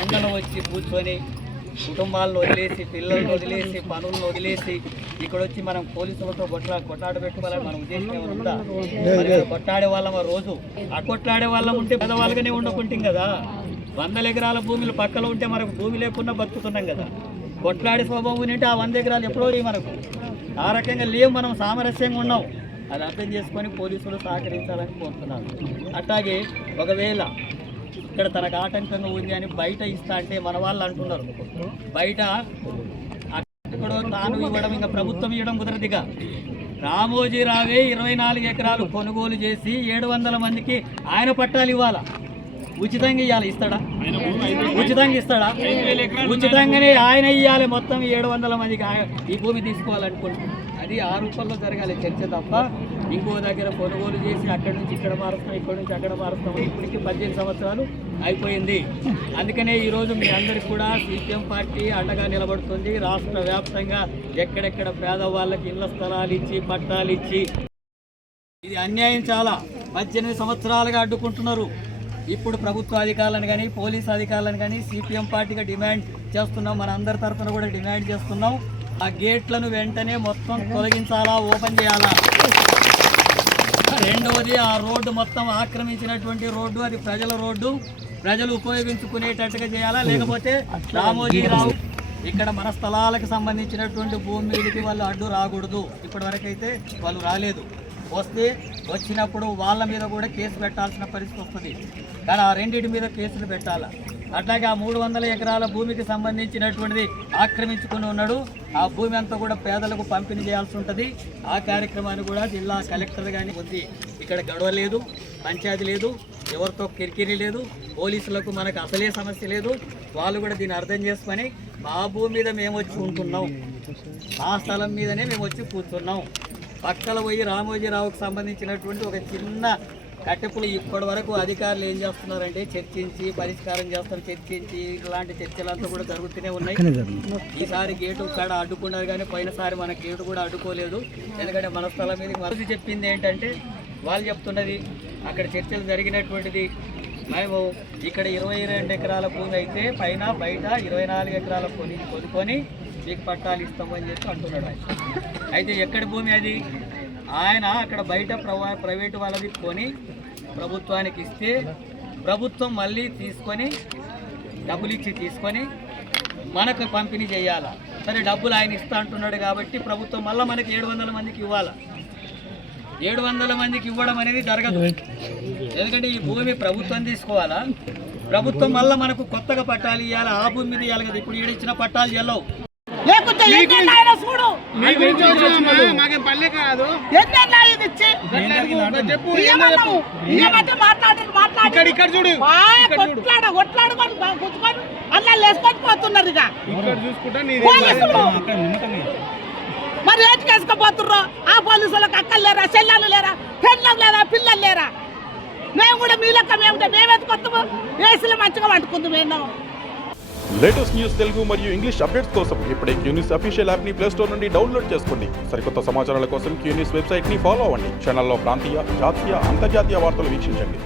ఎండలో వచ్చి కూర్చొని కుటుంబాలను వదిలేసి పిల్లలను వదిలేసి పనులను వదిలేసి ఇక్కడ వచ్చి మనం పోలీసులతో కొట్లాట పెట్టుకోవాలని మన ఉద్దేశం ఏమైనా ఉందా? కొట్లాడే వాళ్ళం రోజు ఆ కొట్లాడే వాళ్ళం ఉంటే పెద్దవాళ్ళగానే ఉండకుంటాం కదా. 100 ఎకరాల భూములు పక్కలో ఉంటే మనకు భూమి లేకుండా బతుకుతున్నాం కదా. కొట్లాడే స్వభావం ఉంటే ఆ 100 ఎకరాలు ఎప్పుడో మనకు ఆ రకంగా లేవు. మనం సామరస్యంగా ఉన్నాం. అది అర్థం చేసుకొని పోలీసులు సహకరించాలని కోరుతున్నాను. అట్లాగే ఒకవేళ ఇక్కడ తనకు ఆటంకంగా ఉంది అని బయట ఇస్తా అంటే మన వాళ్ళు అంటున్నారు బయట అక్కడ తాను ఇవ్వడం ఇంకా ప్రభుత్వం ఇవ్వడం కుదరదుగా. రామోజీరావే 24 ఎకరాలు కొనుగోలు చేసి 700 మందికి ఆయన పట్టాలు ఇవ్వాలా? ఉచితంగా ఇవ్వాలి? ఇస్తాడా? ఉచితంగా ఇస్తాడా? ఉచితంగానే ఆయన ఇవ్వాలి. మొత్తం 700 మందికి ఈ భూమి తీసుకోవాలనుకుంటున్నాం. అది ఆ రూపంలో జరగాలి చర్చ తప్ప ఇంకో దగ్గర కొనుగోలు చేసి అక్కడి నుంచి ఇక్కడ మారుస్తాం, ఇక్కడి నుంచి అక్కడ మారుస్తాం. ఇప్పటికి 18 సంవత్సరాలు అయిపోయింది. అందుకనే ఈరోజు మీ అందరికి కూడా సిపిఎం పార్టీ అండగా నిలబడుతుంది. రాష్ట్ర వ్యాప్తంగా ఎక్కడెక్కడ పేదవాళ్ళకి ఇళ్ల స్థలాలు ఇచ్చి పట్టాలు ఇచ్చి ఇది అన్యాయం. చాలా 18 సంవత్సరాలుగా అడ్డుకుంటున్నారు. ఇప్పుడు ప్రభుత్వ అధికారులను కానీ పోలీసు అధికారులను కానీ సిపిఎం పార్టీగా డిమాండ్ చేస్తున్నాం. మన అందరి తరఫున కూడా డిమాండ్ చేస్తున్నాం. ఆ గేట్లను వెంటనే మొత్తం తొలగించాలా, ఓపెన్ చేయాలా. రెండవది ఆ రోడ్డు మొత్తం ఆక్రమించినటువంటి రోడ్డు, అది ప్రజల రోడ్డు, ప్రజలు ఉపయోగించుకునేటట్టుగా చేయాలా. లేకపోతే రామోజీరావు ఇక్కడ మన స్థలాలకు సంబంధించినటువంటి భూమికి వాళ్ళు అడ్డు రాకూడదు. ఇప్పటి వరకైతే వాళ్ళు రాలేదు. వచ్చినప్పుడు వాళ్ళ మీద కూడా కేసు పెట్టాల్సిన పరిస్థితి వస్తుంది. కానీ ఆ రెండింటి మీద కేసులు పెట్టాలా. అట్లాగే ఆ 300 ఎకరాల భూమికి సంబంధించినటువంటిది ఆక్రమించుకుని ఉన్నాడు. ఆ భూమి అంతా కూడా పేదలకు పంపిణీ చేయాల్సి ఉంటుంది. ఆ కార్యక్రమాన్ని కూడా జిల్లా కలెక్టర్ కానీ ఉంది. ఇక్కడ గొడవ లేదు, పంచాయతీ లేదు, ఎవరితో కిరికిరి లేదు, పోలీసులకు మనకు అసలే సమస్య లేదు. వాళ్ళు కూడా దీన్ని అర్థం చేసుకొని మా భూమి మీద మేము వచ్చి ఉంటున్నాం, మా స్థలం మీదనే మేము వచ్చి కూర్చున్నాం. పక్కల పోయి రామోజీరావుకు సంబంధించినటువంటి ఒక చిన్న కట్టెపులు ఇప్పటి వరకు అధికారులు ఏం చేస్తున్నారంటే చర్చించి పరిష్కారం చేస్తారు. చర్చించి ఇలాంటి చర్చలంతా కూడా జరుగుతూనే ఉన్నాయి. ఈసారి గేటు కాడ అడ్డుకున్నారు కానీ పోయినసారి మన గేటు కూడా అడ్డుకోలేదు. ఎందుకంటే మన స్థలం మీద మనసు చెప్పింది ఏంటంటే వాళ్ళు చెప్తున్నది అక్కడ చర్చలు జరిగినటువంటిది మేము ఇక్కడ 22 ఎకరాల భూమి అయితే పైన బయట 24 ఎకరాల కొనుక్కొని మీకు పట్టాలు ఇస్తామని చెప్పి అంటున్నాడు ఆయన. అయితే ఎక్కడి భూమి అది? ఆయన అక్కడ బయట ప్రైవేటు వాళ్ళది కొని ప్రభుత్వానికి ఇస్తే ప్రభుత్వం మళ్ళీ తీసుకొని డబ్బులు ఇచ్చి తీసుకొని మనకు పంపిణీ చేయాలా. సరే డబ్బులు ఆయన ఇస్తా అంటున్నాడు కాబట్టి ప్రభుత్వం మళ్ళీ మనకి 700 మందికి ఇవ్వాలా. 700 మందికి ఇవ్వడం అనేది జరగదు. ఎందుకంటే ఈ భూమి ప్రభుత్వం తీసుకోవాలా, ప్రభుత్వం మళ్ళీ మనకు కొత్తగా పట్టాలు ఇవ్వాలి, ఆ భూమి మీద ఇవ్వాలి కదా. ఇప్పుడు ఇచ్చిన పట్టాలు చెల్లవు. లేకుంటే ఎన్నెన్న ఆయన చూడు మాకేం పల్లె కాదు ఎన్నెన్న ఇది ఇచ్చి ఇయ్యమన్నాము ఇయ్యమంటే మాట్లాడి ఇక్కడ చూడు కొట్లాడుకొని కూర్చుకొని అలా లేసుకొని పోతున్నారు ఇక ఇక్కడ చూసుకుంటా పోలీసులు మరి ఏంటి వేసుకపోతుర్రో ఆ పోలీసులకు అక్కలు లేరా చెల్లెలు లేరా పెళ్ళం లేరా పిల్లలు లేరా మేము కూడా మీ లెక్క మేము ఎత్తుకొస్తాము ఏసీలో మంచిగా పట్టుకుందాం మేము లేటెస్ట్ న్యూస్ తెలుగు మరియు ఇంగ్లీష్ అప్డేట్స్ కోసం ఇప్పుడే క్యూన్యూస్ అఫీషియల్ యాప్ ని ప్లే స్టోర్ నుండి డౌన్లోడ్ చేసుకోండి. సరికొత్త సమాచారాల కోసం క్యూన్యూస్ వెబ్సైట్ ని ఫాలో అవ్వండి. ఛానల్లో ప్రాంతీయ, జాతీయ, అంతర్జాతీయ వార్తలు వీక్షించండి.